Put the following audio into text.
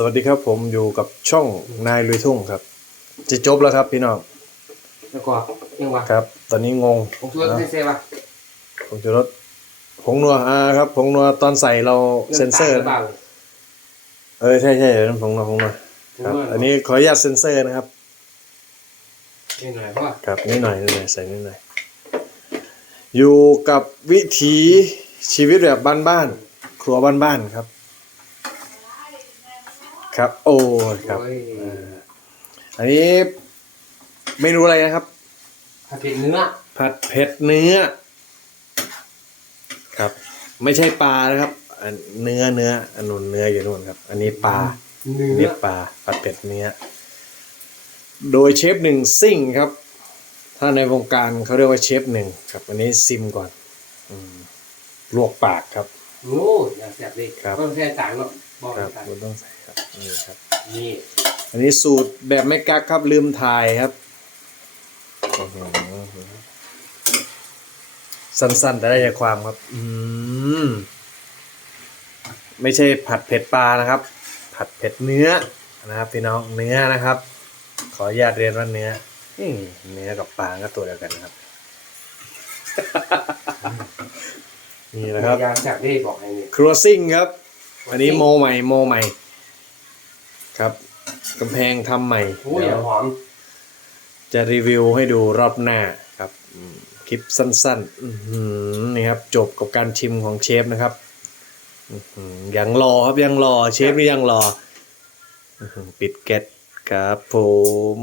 สวัสดีครับผมอยู่กับช่องนายลุยทุ่งครับ จะจบแล้วครับพี่น้องแล้วก็ยังวะครับ ตอนนี้งงผมช่วยนะให้เซฟอะผงชูรสผงนัวอ่าครับผงนัวตอนใส่เราเซ็นเซอร์หรือเปล่าเออใช่ใช่เดี๋ยวนั้นผงนัวผงนัวครับผงนัวอันนี้ขออนุญาตเซ็นเซอร์นะครับนี่หน่อยเพราะว่าครับนิดหน่อยนิดหน่อยใส่นิดหน่อยอยู่กับวิถีชีวิตแบบบ้านๆครัวบ้านๆครับ ครับโอ้ยครับโอ้ยอันนี้เมนูอะไรนะครับ ผัดเผ็ดเนื้อผัดเผ็ดเนื้อ ครับ ไม่ใช่ปลานะครับอันเนื้อเนื้ออันนู้นเนื้ออยู่นู่นครับ อันนี้ปลาเนื้อันอนี้ปลาผัดเผ็ดเนื้อ โดยเชฟหนึ่งซิ่งครับ ถ้าในวงการเขาเรียกว่าเชฟหนึ่งครับ อันนี้ซิมก่อนอืมลวกปากครับ โอ้ยอยากแสบเลยครับ ต้องใช้ต่างเนาะบอกครับต่างคุณต้องใส่ครับ นี่ครับนี่อันนี้สูตรแบบไม่กักครับลืมถ่ายครับอื้อหือสั้นๆ แต่ได้ใจความครับ อืม ไม่ใช่ผัดเผ็ดปลานะครับ ผัดเผ็ดเนื้อนะครับพี่น้องเนื้อนะครับ ขออนุญาตเรียนว่าเนื้ออืมเนื้อกับปลาก็ตัวเดียวกันนะครับ นี่นะครับอยากแสบเลยบอกให้นี่ครัวซิ่งครับ อันนี้โมใหม่โมใหม่ ครับกำแพงทำใหม่โอ้ยอเดี๋ย่ายวหอมจะรีวิวให้ดูรอบหน้าครับอืมคลิปสั้นๆอื้อหือนี่ครับ จบกับการชิมของเชฟนะครับอื้อหือยังรอครับยังรอเชฟนี่ยังรออื้อหือปิดแก๊สครับผม